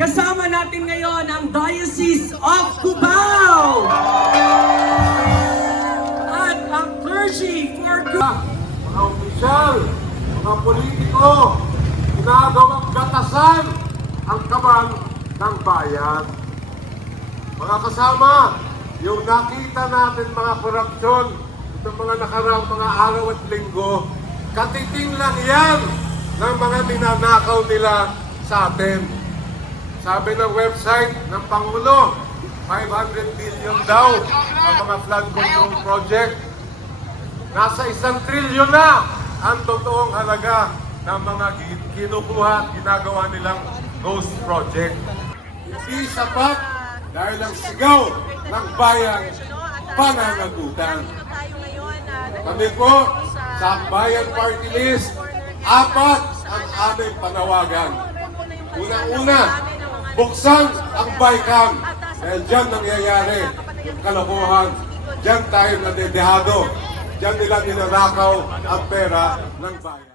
Kasama natin ngayon ang Diocese of Cubao at ang clergy for Cubao. Mga opisyal, mga politiko, ginagawang gatasan ang kaban ng bayan. Mga kasama, yung nakita natin mga korupsyon itong mga nakaraang mga araw at linggo, katiting lang yan ng mga ninanakaw nila sa atin. Sabi ng website ng Pangulo, 500 billion daw ang mga flood control project. Nasa 1 trilyon na ang totoong halaga ng mga kinukuha at ginagawa nilang ghost project. Hindi sapat dahil ang sigaw ng bayan, pananagutan. Kami po, sa Bayan Party List, 4 ang aming panawagan. Unang-una, buksan ang BICAM. Dahil dyan nangyayari yung kalokohan. Dyan tayo nadedehado. Diyan nila ninanakaw ang pera ng bayan.